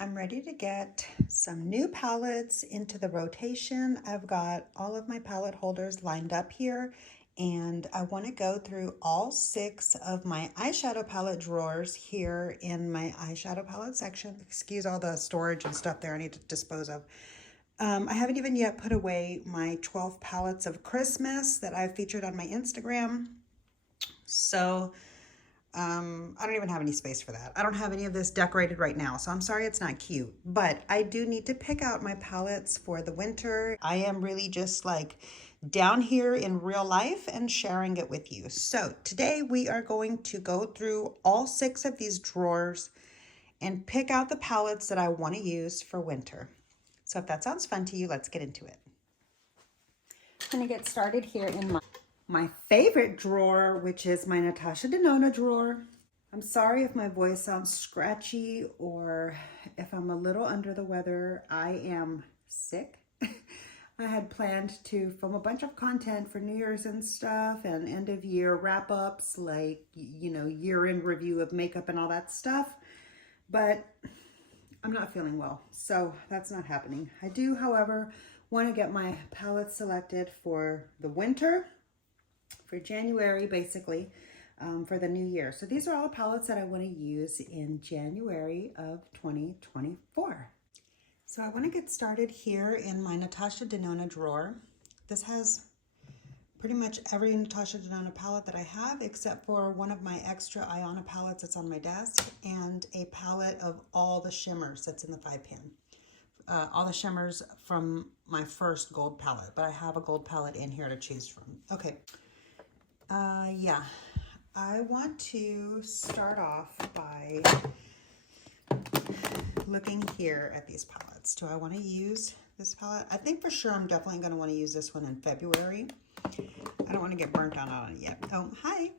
I'm ready to get some new palettes into the rotation. I've got all of my palette holders lined up here, and I want to go through all 6 of my eyeshadow palette drawers here in my eyeshadow palette section. Excuse all the storage and stuff there I need to dispose of. I haven't even yet put away my 12 palettes of Christmas that I've featured on my Instagram. So I don't even have any space for that. I don't have any of this decorated right now, so I'm sorry it's not cute. But I do need to pick out my palettes for the winter. I am really just like down here in real life and sharing it with you. So today we are going to go through all 6 of these drawers and pick out the palettes that I want to use for winter. So if that sounds fun to you, let's get into it. I'm going to get started here in my favorite drawer, which is my Natasha Denona drawer. I'm sorry if my voice sounds scratchy or if I'm a little under the weather. I am sick. I had planned to film a bunch of content for New Year's and stuff and end of year wrap ups, like, you know, year in review of makeup and all that stuff. But I'm not feeling well, so that's not happening. I do, however, want to get my palette selected for the winter, for January, basically, for the new year. So these are all the palettes that I want to use in January of 2024. So I want to get started here in my Natasha Denona drawer. This has pretty much every Natasha Denona palette that I have, except for one of my extra Iona palettes that's on my desk, and a palette of all the shimmers that's in the 5-pan. All the shimmers from my first gold palette, but I have a gold palette in here to choose from. Okay. Yeah, I want to start off by looking here at these palettes. Do I want to use this palette? I think for sure I'm definitely going to want to use this one in February. I don't want to get burnt out on it yet. Oh, hi.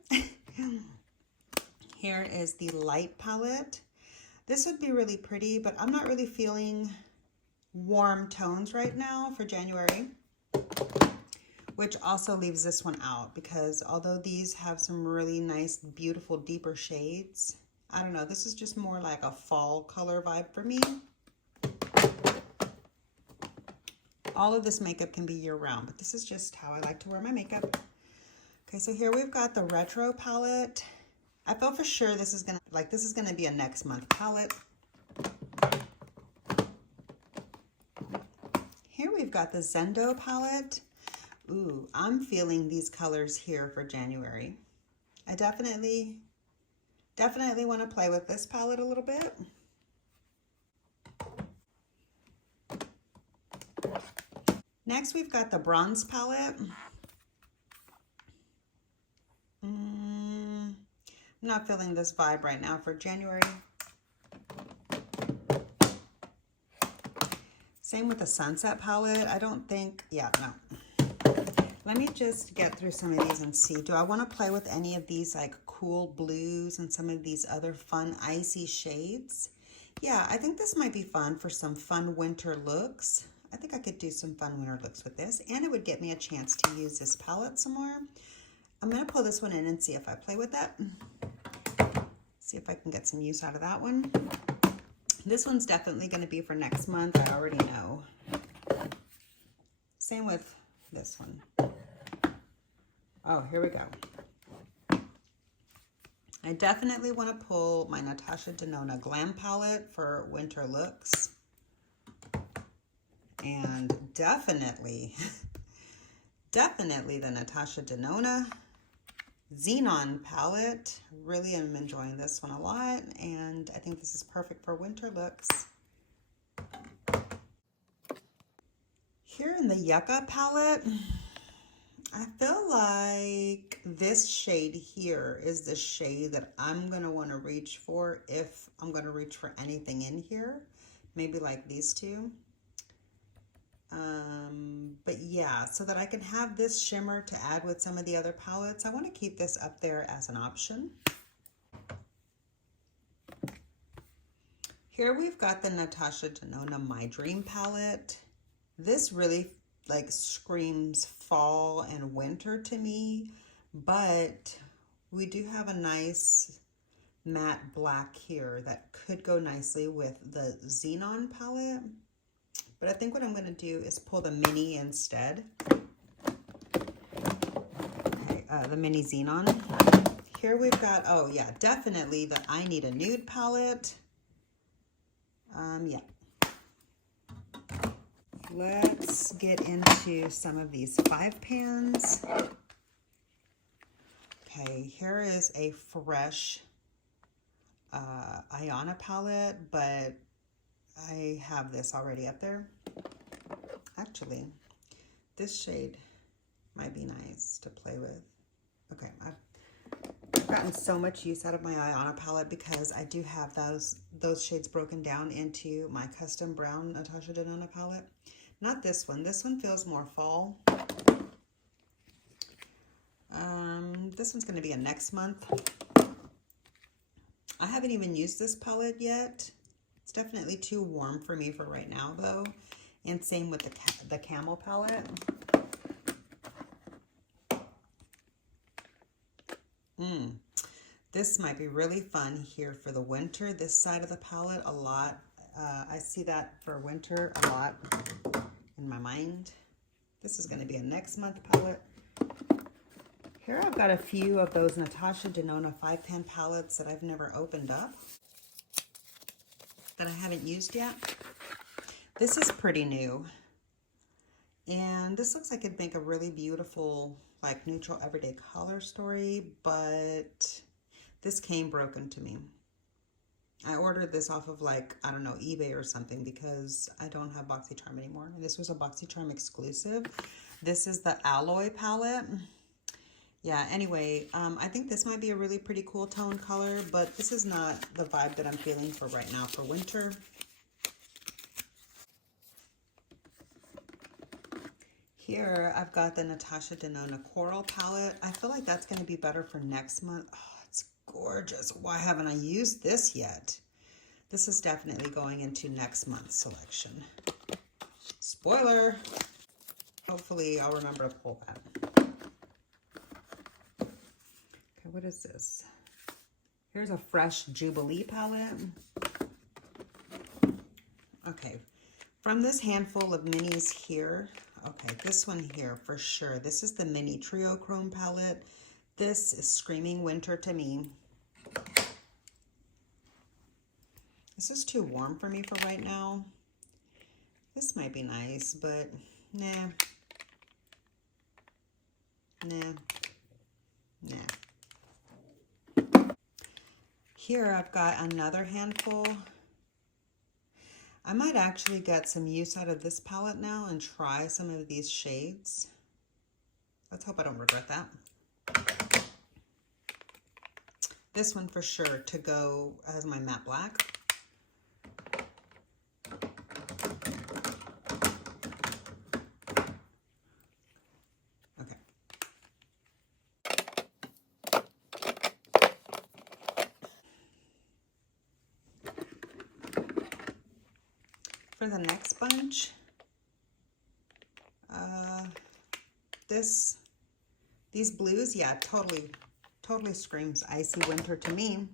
Here is the light palette. This would be really pretty, but I'm not really feeling warm tones right now for January, which also leaves this one out because although these have some really nice, beautiful, deeper shades, I don't know, this is just more like a fall color vibe for me. All of this makeup can be year-round, but this is just how I like to wear my makeup. Okay, so here we've got the retro palette. I feel for sure this is gonna be a next month palette. Here we've got the Zendo palette. Ooh, I'm feeling these colors here for January. I definitely want to play with this palette a little bit. Next, we've got the bronze palette. I'm not feeling this vibe right now for January. Same with the sunset palette. I don't think, yeah, no. Let me just get through some of these and see. Do I want to play with any of these like cool blues and some of these other fun icy shades? Yeah, I think this might be fun for some fun winter looks. I think I could do some fun winter looks with this, and it would get me a chance to use this palette some more. I'm going to pull this one in and see if I play with that. See if I can get some use out of that one. This one's definitely going to be for next month. I already know. Same with this one. Oh, here we go. I definitely want to pull my Natasha Denona Glam palette for winter looks. And definitely the Natasha Denona Xenon palette. Really am enjoying this one a lot, and I think this is perfect for winter looks. Here in the Yucca palette, I feel like this shade here is the shade that I'm going to want to reach for if I'm going to reach for anything in here. Maybe like these two. But yeah, so that I can have this shimmer to add with some of the other palettes, I want to keep this up there as an option. Here we've got the Natasha Denona My Dream palette. This really like screams fall and winter to me, but we do have a nice matte black here that could go nicely with the Xenon palette. But I think what I'm going to do is pull the mini instead. Okay, the mini Xenon. Here we've got, oh yeah, definitely the I Need a Nude palette. Yeah. Let's get into some of these 5 pans. Okay, here is a fresh Iona palette, but I have this already up there. Actually, this shade might be nice to play with. Okay, I've gotten so much use out of my Iona palette because I do have those shades broken down into my custom brown Natasha Denona palette. Not this one. This one feels more fall. This one's going to be a next month. I haven't even used this palette yet. It's definitely too warm for me for right now, though. And same with the Camel palette. This might be really fun here for the winter. This side of the palette a lot. I see that for winter a lot in my mind. This is going to be a next month palette. Here I've got a few of those Natasha Denona 5-pan palettes that I've never opened up, that I haven't used yet. This is pretty new. And this looks like it'd make a really beautiful, like, neutral everyday color story, but this came broken to me. I ordered this off of, like, I don't know, eBay or something, because I don't have BoxyCharm anymore. And this was a BoxyCharm exclusive. This is the Alloy palette. Yeah, anyway, I think this might be a really pretty cool tone color, but this is not the vibe that I'm feeling for right now for winter. Here, I've got the Natasha Denona Coral palette. I feel like that's going to be better for next month. Oh, it's gorgeous. Why haven't I used this yet? This is definitely going into next month's selection. Spoiler! Hopefully, I'll remember to pull that. Okay, what is this? Here's a fresh Jubilee palette. Okay, from this handful of minis here, okay, this one here for sure. This is the mini Trio Chrome palette. This is screaming winter to me. This is too warm for me for right now. This might be nice, but nah. Nah. Nah. Here I've got another handful. I might actually get some use out of this palette now and try some of these shades. Let's hope I don't regret that. This one for sure to go as my matte black. Okay. For the next bunch, these blues, yeah, totally screams icy winter to me.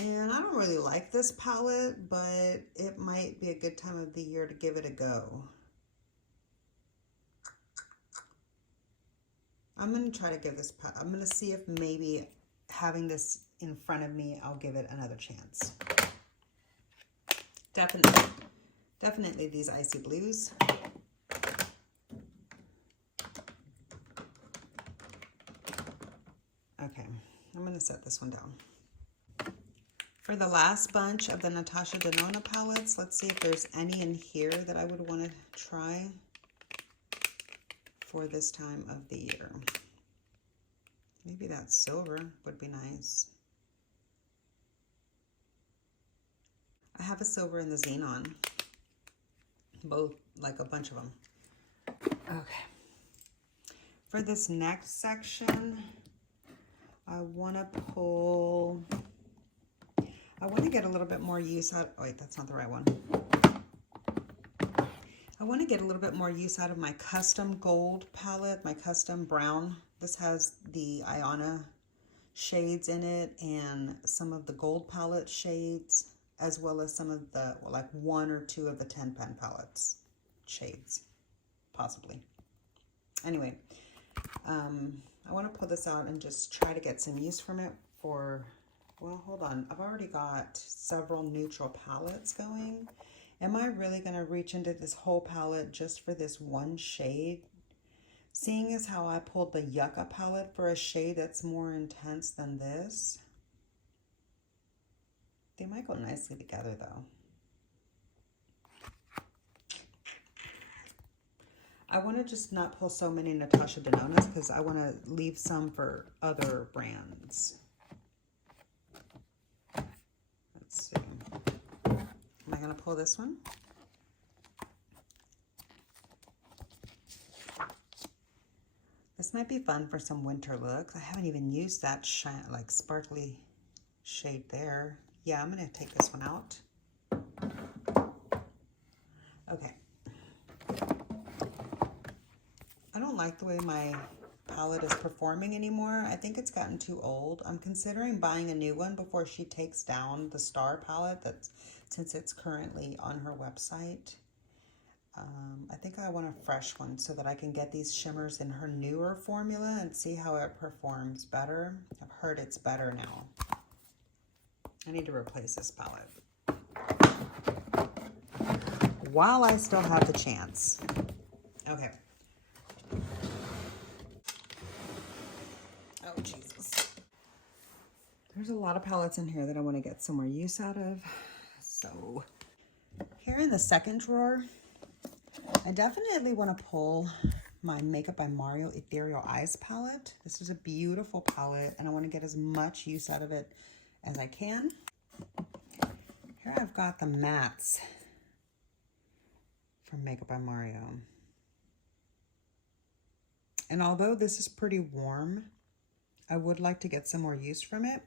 And I don't really like this palette, but it might be a good time of the year to give it a go. I'm going to try to give this, I'm going to see if maybe having this in front of me, I'll give it another chance. Definitely these icy blues. Okay, I'm going to set this one down. For the last bunch of the Natasha Denona palettes, let's see if there's any in here that I would want to try for this time of the year. Maybe that silver would be nice. I have a silver in the Xenon. Both, like a bunch of them. Okay. For this next section, I want to get a little bit more use out. Oh, wait, that's not the right one. I want to get a little bit more use out of my custom gold palette, my custom brown. This has the Iona shades in it, and some of the gold palette shades, as well as some of the, well, like 1 or 2 of the 10 pan palettes shades, possibly. Anyway, I want to pull this out and just try to get some use from it for, well, hold on. I've already got several neutral palettes going. Am I really going to reach into this whole palette just for this one shade? Seeing as how I pulled the Yucca palette for a shade that's more intense than this. They might go nicely together though. I want to just not pull so many Natasha Denonas because I want to leave some for other brands. Let's see. Am I going to pull this one? This might be fun for some winter looks. I haven't even used that shine, like sparkly shade there. Yeah, I'm going to take this one out. Okay. I don't like the way my palette is performing anymore. I think it's gotten too old. I'm considering buying a new one before she takes down the Star palette, since it's currently on her website. I think I want a fresh one so that I can get these shimmers in her newer formula and see how it performs better. I've heard it's better now. I need to replace this palette while I still have the chance. Okay. Oh, Jesus. There's a lot of palettes in here that I want to get some more use out of. So here in the second drawer, I definitely want to pull my Makeup by Mario Ethereal Eyes palette. This is a beautiful palette, and I want to get as much use out of it as I can. Here I've got the mattes from Makeup by Mario. And although this is pretty warm, I would like to get some more use from it.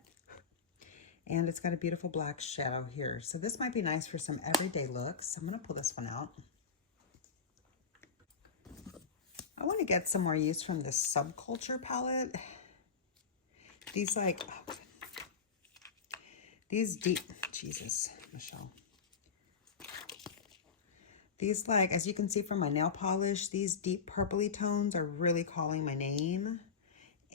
And it's got a beautiful black shadow here. So this might be nice for some everyday looks. I'm going to pull this one out. I want to get some more use from this Subculture palette. These like, oh, these deep, Jesus, Michelle. These like, as you can see from my nail polish, these deep purpley tones are really calling my name.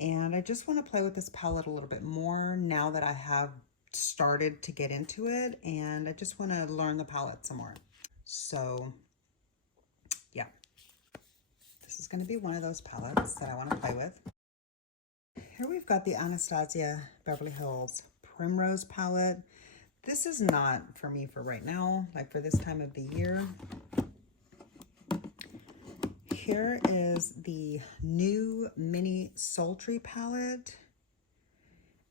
And I just want to play with this palette a little bit more now that I have started to get into it. And I just want to learn the palette some more. So yeah, this is going to be one of those palettes that I want to play with. Here we've got the Anastasia Beverly Hills Primrose palette. This is not for me for right now, like for this time of the year. Here is the new Mini Sultry palette.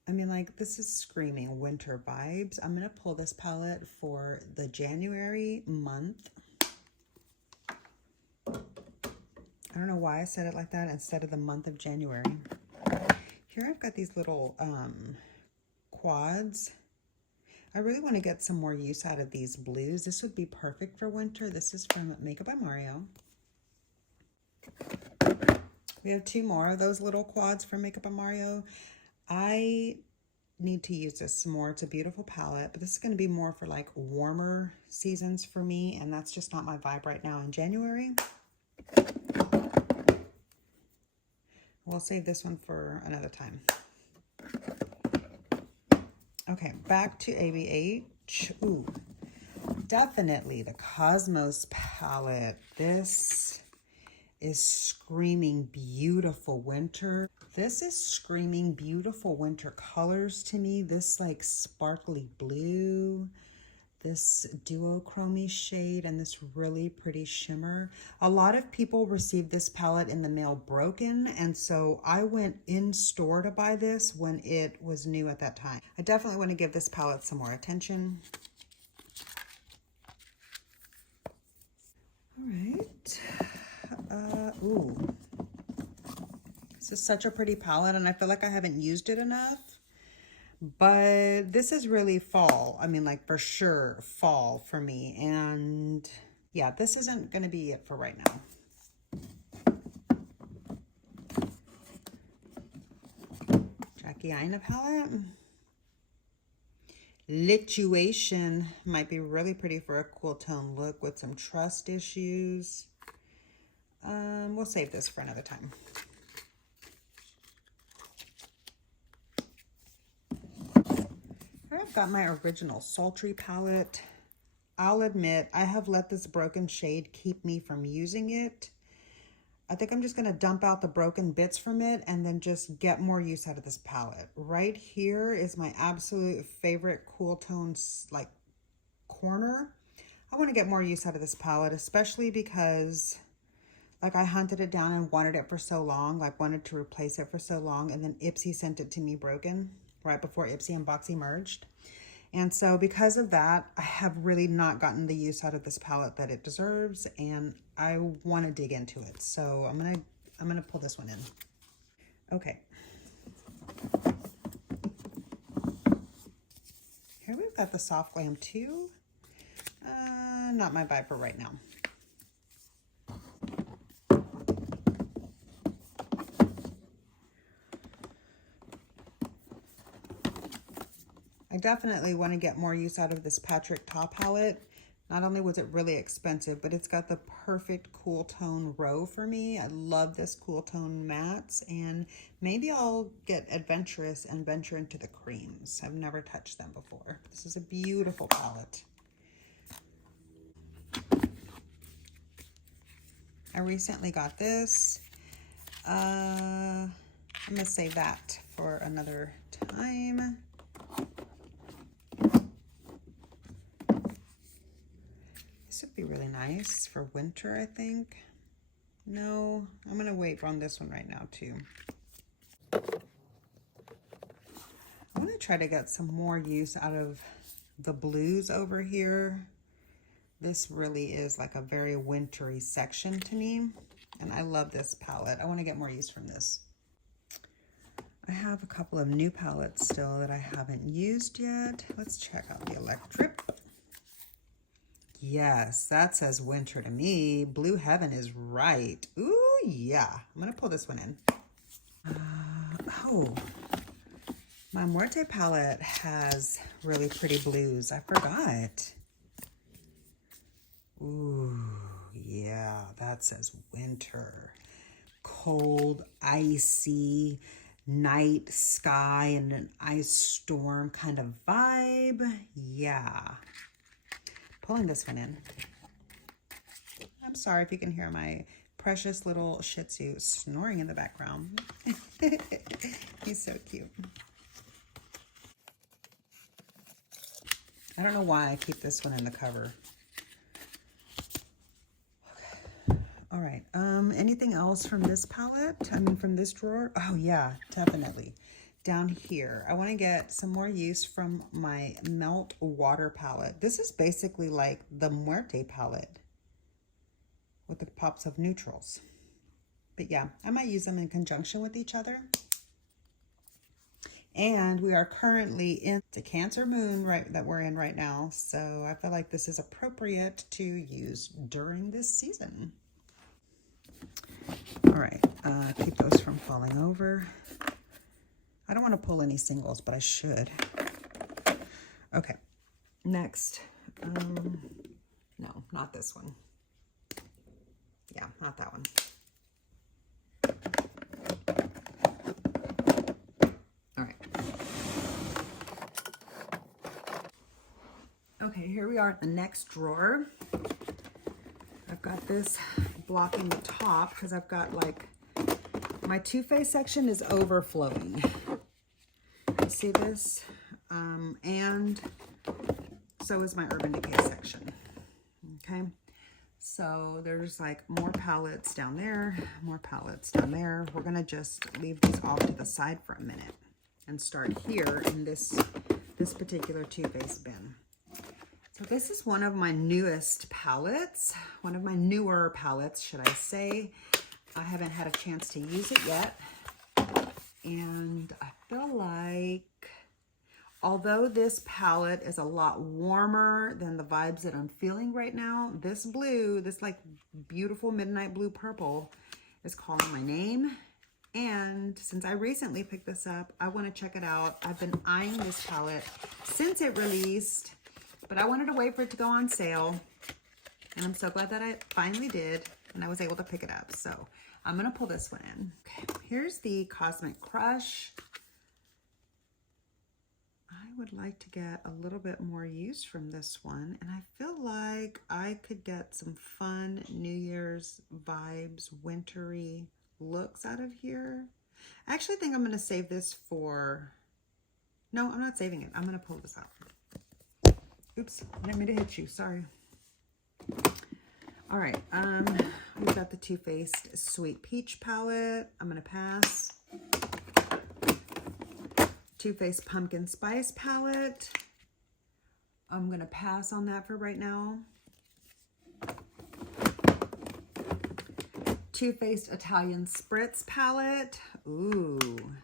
I mean, like, this is screaming winter vibes. I'm going to pull this palette for the January month. I don't know why I said it like that instead of the month of January. Here I've got these little quads. I really want to get some more use out of these blues. This would be perfect for winter. This is from Makeup by Mario. We have 2 more of those little quads from Makeup by Mario. I need to use this some more. It's a beautiful palette, but this is going to be more for like warmer seasons for me, and that's just not my vibe right now in January. We'll save this one for another time. Okay, back to ABH. Ooh, definitely the Cosmos palette. This is screaming beautiful winter. This is screaming beautiful winter colors to me. This like sparkly blue, this duochrome shade, and this really pretty shimmer. A lot of people received this palette in the mail broken, and so I went in store to buy this when it was new at that time. I definitely want to give this palette some more attention. All right. Ooh. This is such a pretty palette, and I feel like I haven't used it enough. But this is really fall. I mean, like, for sure, fall for me. And yeah, this isn't going to be it for right now. Eyeshadow palette. Lituation might be really pretty for a cool tone look with some trust issues. We'll save this for another time. I've got my original Sultry palette. I'll admit I have let this broken shade keep me from using it. I think I'm just going to dump out the broken bits from it and then just get more use out of this palette. Right here is my absolute favorite cool tones, like, corner. I want to get more use out of this palette, especially because, like, I hunted it down and wanted it for so long, like wanted to replace it for so long, and then Ipsy sent it to me broken right before Ipsy and Boxy merged. And so because of that, I have really not gotten the use out of this palette that it deserves, and I want to dig into it. So I'm gonna pull this one in. Okay. Here we've got the Soft Glam 2. Not my vibe for right now. I definitely want to get more use out of this Patrick Ta palette. Not only was it really expensive, but it's got the perfect cool tone row for me. I love this cool tone mattes, and maybe I'll get adventurous and venture into the creams. I've never touched them before. This is a beautiful palette. I recently got this. I'm gonna save that for another time. This would be really nice for winter, I think. No, I'm gonna wait on this one right now too. I'm gonna try to get some more use out of the blues over here. This really is like a very wintry section to me, and I love this palette. I want to get more use from this. I have a couple of new palettes still that I haven't used yet. Let's check out the Electric. Yes, that says winter to me. Blue Heaven is right. Ooh, yeah. I'm going to pull this one in. Oh, my Muerte palette has really pretty blues. I forgot. Ooh, yeah, that says winter. Cold, icy, night sky and an ice storm kind of vibe. Yeah. Pulling this one in. I'm sorry if you can hear my precious little Shih Tzu snoring in the background. He's so cute. I don't know why I keep this one in the cover. Okay. All right. Anything else from this palette? I mean, from this drawer? Oh yeah, definitely. Down here, I want to get some more use from my Melt Water palette. This is basically like the Muerte palette with the pops of neutrals. But yeah, I might use them in conjunction with each other. And we are currently in the Cancer moon that we're in right now. So I feel like this is appropriate to use during this season. All right, keep those from falling over. I don't want to pull any singles, but I should. Okay, next. No, not this one. Yeah, not that one. All right. Okay, here we are at the next drawer. I've got this blocking the top because I've got like my Too Faced section is overflowing. You see this? And so is my Urban Decay section. Okay, so there's like more palettes down there, more palettes down there. We're gonna just leave these off to the side for a minute and start here in this particular Too Faced bin. So this is one of my newest palettes, one of my newer palettes, should I say. I haven't had a chance to use it yet. And I feel like, although this palette is a lot warmer than the vibes that I'm feeling right now, this blue, this like beautiful midnight blue purple is calling my name. And since I recently picked this up, I want to check it out. I've been eyeing this palette since it released, but I wanted to wait for it to go on sale. And I'm so glad that I finally did, and I was able to pick it up. So I'm going to pull this one in. Okay, here's the Cosmic Crush. I would like to get a little bit more use from this one, and I feel like I could get some fun New Year's vibes, wintry looks out of here. I actually think I'm going to save this for... No, I'm not saving it. I'm going to pull this out. Oops, I didn't mean to hit you. Sorry. All right, we've got the Too Faced Sweet Peach palette. I'm going to pass. Too Faced Pumpkin Spice palette. I'm going to pass on that for right now. Too Faced Italian Spritz palette. Ooh.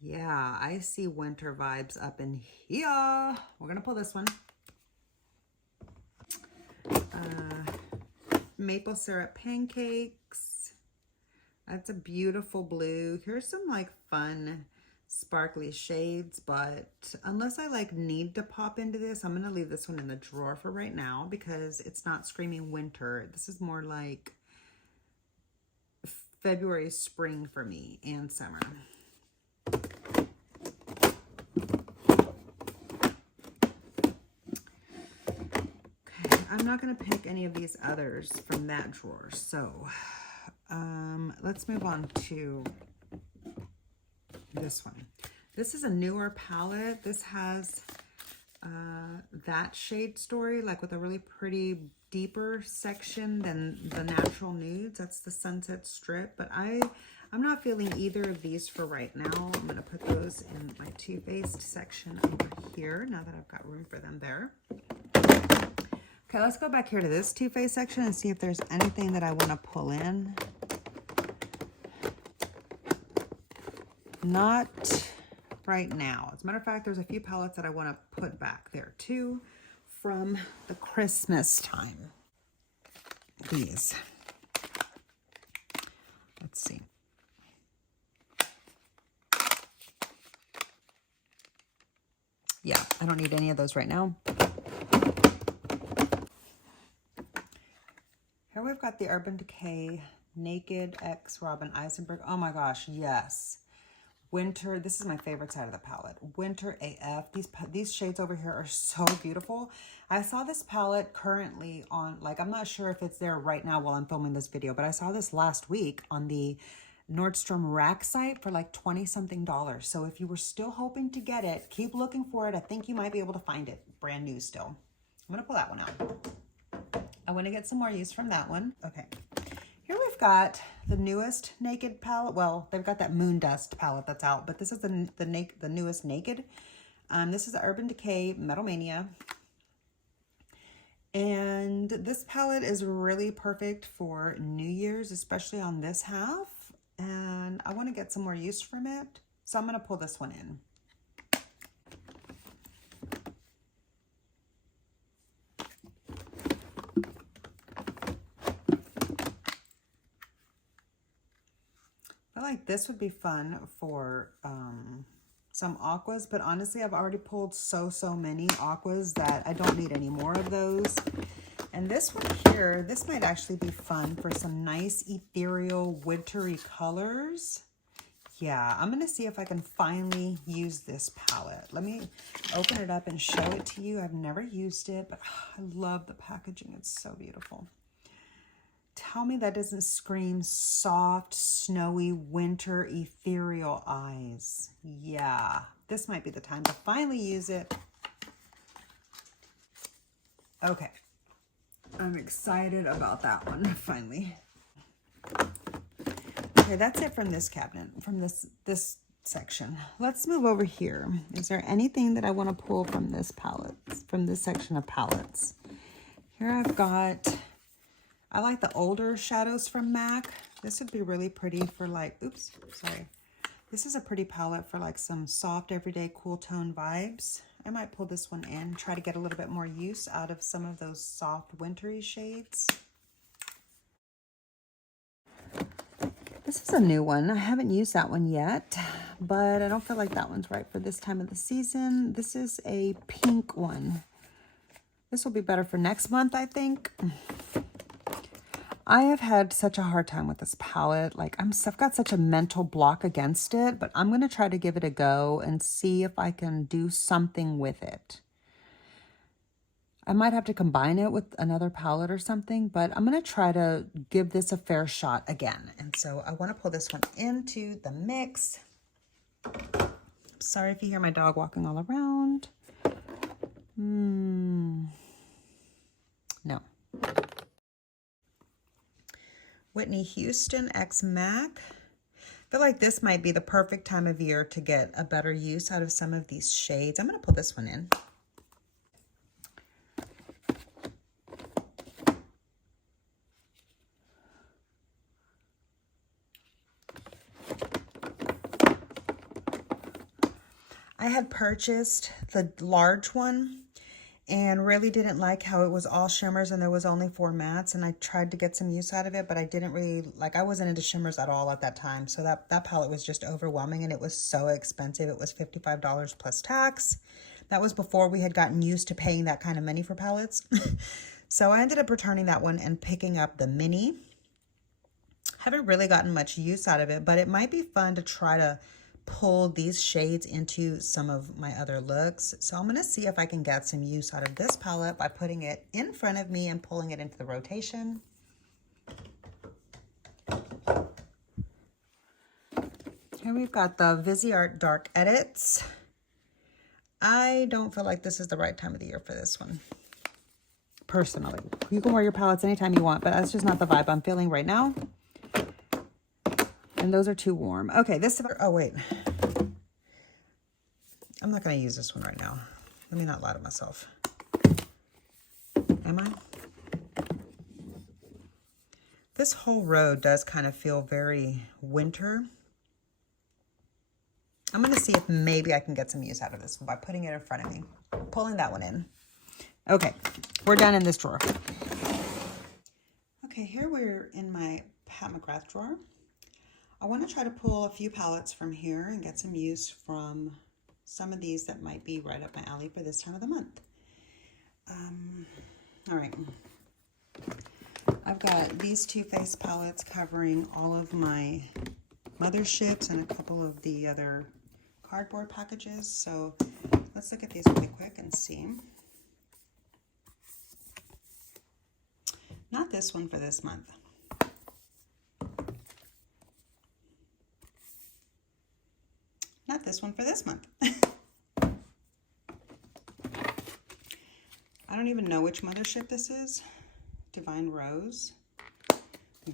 Yeah, I see winter vibes up in here. We're going to pull this one. Maple Syrup Pancakes. That's a beautiful blue. Here's some like fun sparkly shades, but unless I like need to pop into this, I'm gonna leave this one in the drawer for right now because it's not screaming winter. This is more like February, spring for me, and summer. Okay, I'm not gonna pick any of these others from that drawer, so let's move on to this one. This is a newer palette. This has that shade story, like with a really pretty deeper section than the natural nudes. That's the Sunset Strip, but I'm not feeling either of these for right now. I'm going to put those in my Too Faced section over here now that I've got room for them there. Okay, let's go back here to this Too Faced section and see if there's anything that I want to pull in. Not right now. As a matter of fact, there's a few palettes that I want to put back there too from the Christmas time. These. Let's see. Yeah, I don't need any of those right now. Here we've got the Urban Decay Naked X Robin Eisenberg. Oh my gosh, yes. Winter, this is my favorite side of the palette. Winter AF. These shades over here are so beautiful. I saw this palette currently on, like, I'm not sure if it's there right now while I'm filming this video, but I saw this last week on the Nordstrom Rack site for like $20-something. So if you were still hoping to get it, keep looking for it. I think you might be able to find it brand new still. I'm going to pull that one out. I want to get some more use from that one. Okay. Here we've got the newest Naked palette. Well, they've got that Moon Dust palette that's out, but this is the newest Naked. This is the Urban Decay Metal Mania. And this palette is really perfect for New Year's, especially on this half. And I want to get some more use from it. So I'm going to pull this one in. I feel like this would be fun for some aquas, but honestly, I've already pulled so many aquas that I don't need any more of those. And this one here, this might actually be fun for some nice ethereal wintry colors. Yeah, I'm gonna see if I can finally use this palette. Let me open it up and show it to you. I've never used it, but I love the packaging. It's so beautiful. Tell me that doesn't scream soft, snowy, winter, ethereal eyes. Yeah, this might be the time to finally use it. Okay, I'm excited about that one, finally. Okay, that's it from this cabinet, from this section. Let's move over here. Is there anything that I want to pull from this palette, from this section of palettes? Here I've got... I like the older shadows from MAC. This would be really pretty for like, oops, sorry. This is a pretty palette for like some soft, everyday, cool tone vibes. I might pull this one in, try to get a little bit more use out of some of those soft, wintry shades. This is a new one. I haven't used that one yet, but I don't feel like that one's right for this time of the season. This is a pink one. This will be better for next month, I think. I have had such a hard time with this palette. Like, I've got such a mental block against it, but I'm going to try to give it a go and see if I can do something with it. I might have to combine it with another palette or something, but I'm going to try to give this a fair shot again. And so I want to pull this one into the mix. Sorry if you hear my dog walking all around. No. Whitney Houston X MAC. I feel like this might be the perfect time of year to get a better use out of some of these shades. I'm going to pull this one in. I had purchased the large one and really didn't like how it was all shimmers and there was only 4 mattes, and I tried to get some use out of it, but I didn't really, like, I wasn't into shimmers at all at that time. So that palette was just overwhelming, and it was so expensive. It was $55 plus tax. That was before we had gotten used to paying that kind of money for palettes. So I ended up returning that one and picking up the mini. Haven't really gotten much use out of it, but it might be fun to try to pull these shades into some of my other looks. So I'm going to see if I can get some use out of this palette by putting it in front of me and pulling it into the rotation. Here we've got the Viseart Dark Edits. I don't feel like this is the right time of the year for this one, personally. You can wear your palettes anytime you want, but that's just not the vibe I'm feeling right now. And those are too warm. Okay, this, oh wait. I'm not gonna use this one right now. Let me not lie to myself. Am I? This whole row does kind of feel very winter. I'm gonna see if maybe I can get some use out of this one by putting it in front of me. Pulling that one in. Okay, we're done in this drawer. Okay, here we're in my Pat McGrath drawer. I want to try to pull a few palettes from here and get some use from some of these that might be right up my alley for this time of the month. All right. I've got these Too Faced palettes covering all of my motherships and a couple of the other cardboard packages. So let's look at these really quick and see. Not this one for this month. Not this one for this month. I don't even know which mothership this is. Divine Rose.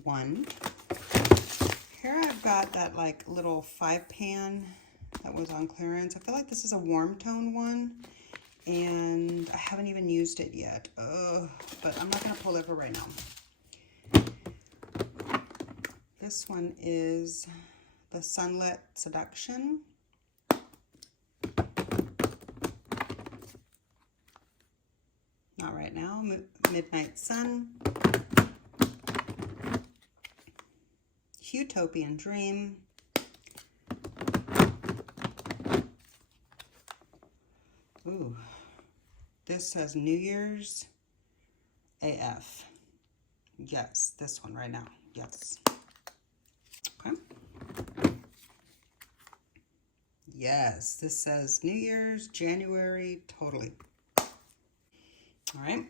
1. Here I've got that like little 5-pan that was on clearance. I feel like this is a warm tone one, and I haven't even used it yet. But I'm not gonna pull it for right now. This one is the Sunlit Seduction. Not right now. Midnight Sun. Utopian Dream. Ooh. This says New Year's AF. Yes, this one right now. Yes. Okay. Yes, this says New Year's, January, totally. All right.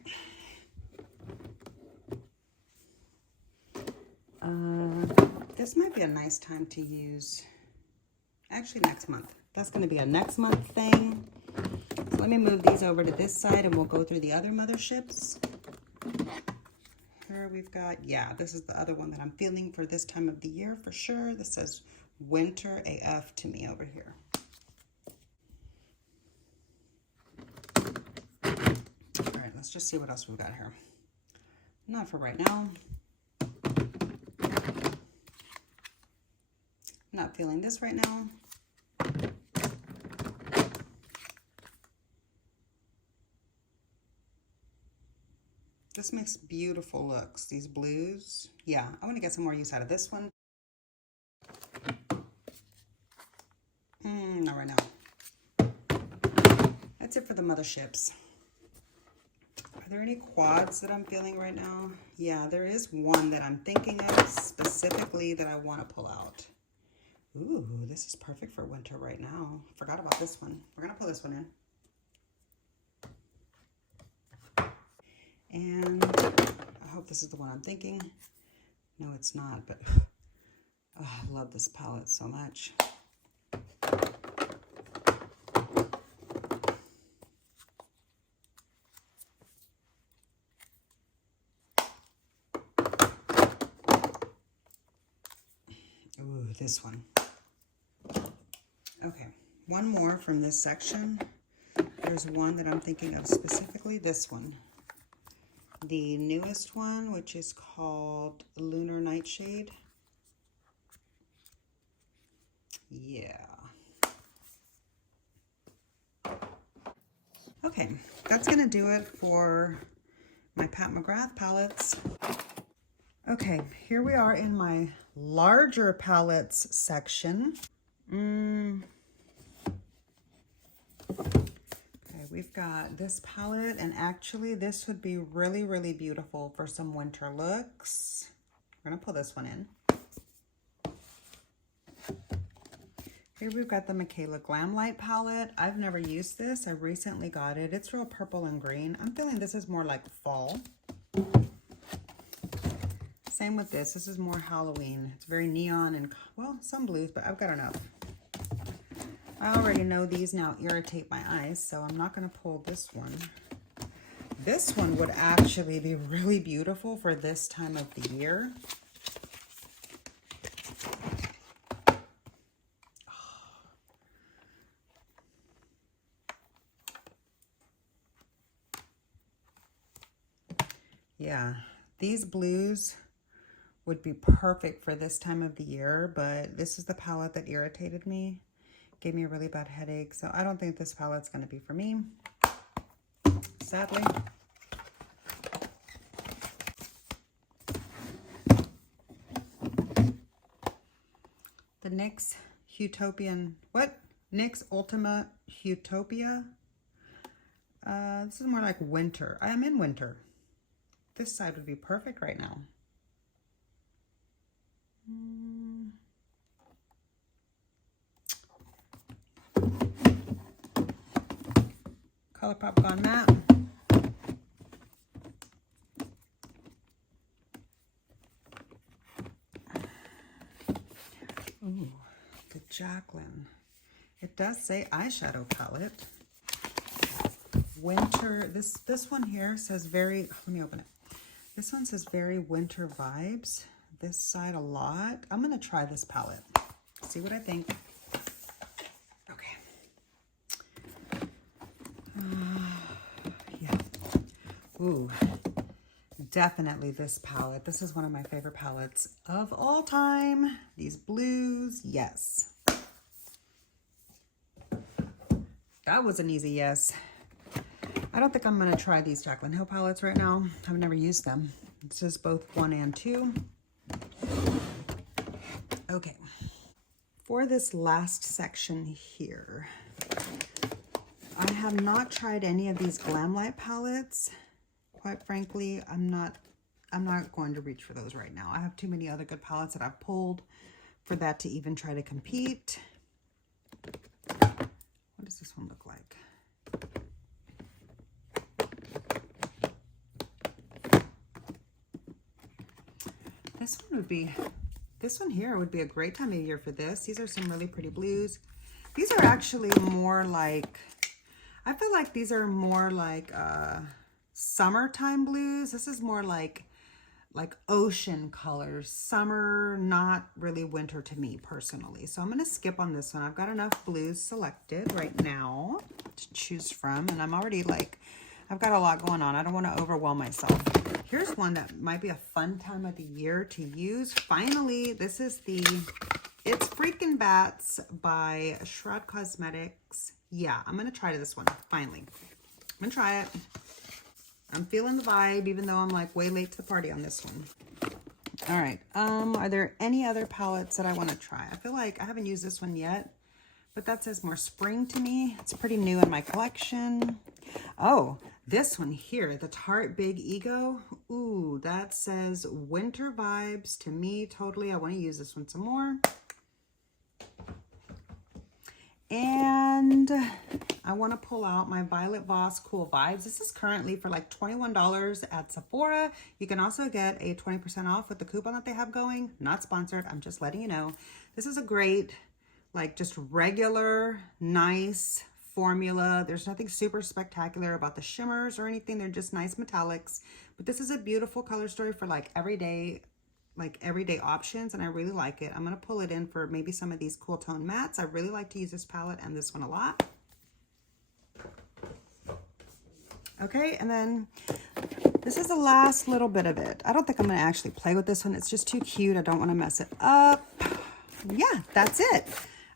This might be a nice time to use, actually next month. That's going to be a next month thing. So let me move these over to this side and we'll go through the other motherships. Here we've got, yeah, this is the other one that I'm feeling for this time of the year for sure. This says Winter AF to me over here. All right, let's just see what else we've got here. Not for right now. Not feeling this right now. This makes beautiful looks, these blues. Yeah, I want to get some more use out of this one. Not right now. That's it for the motherships. Are there any quads that I'm feeling right now? Yeah, there is one that I'm thinking of specifically that I want to pull out. Ooh, this is perfect for winter right now. Forgot about this one. We're going to pull this one in. And I hope this is the one I'm thinking. No, it's not, but oh, I love this palette so much. Ooh, this one. Okay, one more from this section. There's one that I'm thinking of specifically, this one. The newest one, which is called Lunar Nightshade. Yeah. Okay, that's gonna do it for my Pat McGrath palettes. Okay, here we are in my larger palettes section. Okay, we've got this palette, and actually this would be really, really beautiful for some winter looks. We're gonna pull this one in. Here we've got the Michaela Glam Light palette. I've never used this. I recently got it. It's real purple and green. I'm feeling this is more like fall. Same with this. This is more Halloween. It's very neon and, well, some blues, but I've got enough. I already know these now irritate my eyes, so I'm not going to pull this one. This one would actually be really beautiful for this time of the year. Yeah, these blues would be perfect for this time of the year, but this is the palette that irritated me, gave me a really bad headache, so I don't think this palette's going to be for me, sadly. The NYX Utopian, what? NYX Ultima Utopia. This is more like winter. I am in winter. This side would be perfect right now. ColourPop Gone Matte. Ooh, the Jacqueline. It does say eyeshadow palette. Winter, this one here says very, let me open it. This one says very winter vibes. This side a lot. I'm gonna try this palette. See what I think. Okay. Yeah. Ooh, definitely this palette. This is one of my favorite palettes of all time. These blues, yes. That was an easy yes. I don't think I'm gonna try these Jaclyn Hill palettes right now. I've never used them. This is both 1 and 2. Okay, for this last section here, I have not tried any of these Glam Light palettes. Quite frankly, I'm not going to reach for those right now. I have too many other good palettes that I've pulled for that to even try to compete. What does this one look like? This one here would be a great time of year for this. These are some really pretty blues. These are actually more like, I feel like these are more like summertime blues. This is more like ocean colors. Summer, not really winter to me personally. So I'm gonna skip on this one. I've got enough blues selected right now to choose from. And I'm already like, I've got a lot going on. I don't want to overwhelm myself. Here's one that might be a fun time of the year to use. Finally, this is It's Freakin' Bats by Shroud Cosmetics. Yeah, I'm going to try this one, finally. I'm going to try it. I'm feeling the vibe, even though I'm like way late to the party on this one. All right, are there any other palettes that I want to try? I feel like I haven't used this one yet, but that says more spring to me. It's pretty new in my collection. Oh, this one here, the Tarte Big Ego. Ooh, that says winter vibes to me totally. I want to use this one some more. And I want to pull out my Violet Voss Cool Vibes. This is currently for like $21 at Sephora. You can also get a 20% off with the coupon that they have going. Not sponsored, I'm just letting you know. This is a great, like just regular, nice formula. There's nothing super spectacular about the shimmers or anything. They're just nice metallics. But this is a beautiful color story for like everyday options, and I really like it. I'm going to pull it in for maybe some of these cool tone mattes. I really like to use this palette and this one a lot. Okay, and then this is the last little bit of it. I don't think I'm going to actually play with this one. It's just too cute. I don't want to mess it up. Yeah, that's it.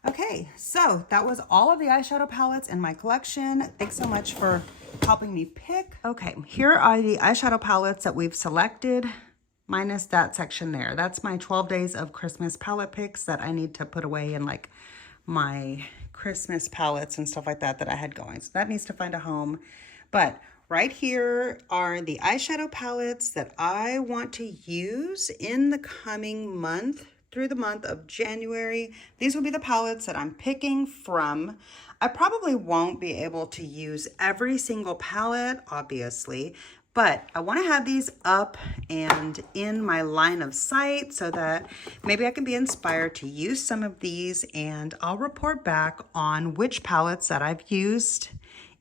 Okay, so that was all of the eyeshadow palettes in my collection. Thanks so much for helping me pick. Okay, here are the eyeshadow palettes that we've selected, minus that section there. That's my 12 days of Christmas palette picks that I need to put away in like my Christmas palettes and stuff like that that I had going. So that needs to find a home. But right here are the eyeshadow palettes that I want to use in the coming month through the month of January. These will be the palettes that I'm picking from. I probably won't be able to use every single palette, obviously, but I want to have these up and in my line of sight so that maybe I can be inspired to use some of these, and I'll report back on which palettes that I've used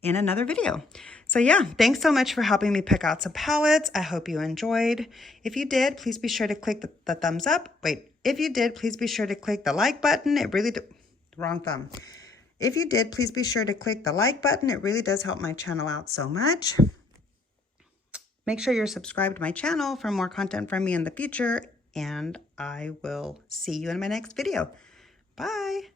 in another video. So yeah, thanks so much for helping me pick out some palettes. I hope you enjoyed. If you did, please be sure to click the thumbs up. Wait, if you did, please be sure to click the like button. It really, wrong thumb. If you did, please be sure to click the like button. It really does help my channel out so much. Make sure you're subscribed to my channel for more content from me in the future, and I will see you in my next video. Bye.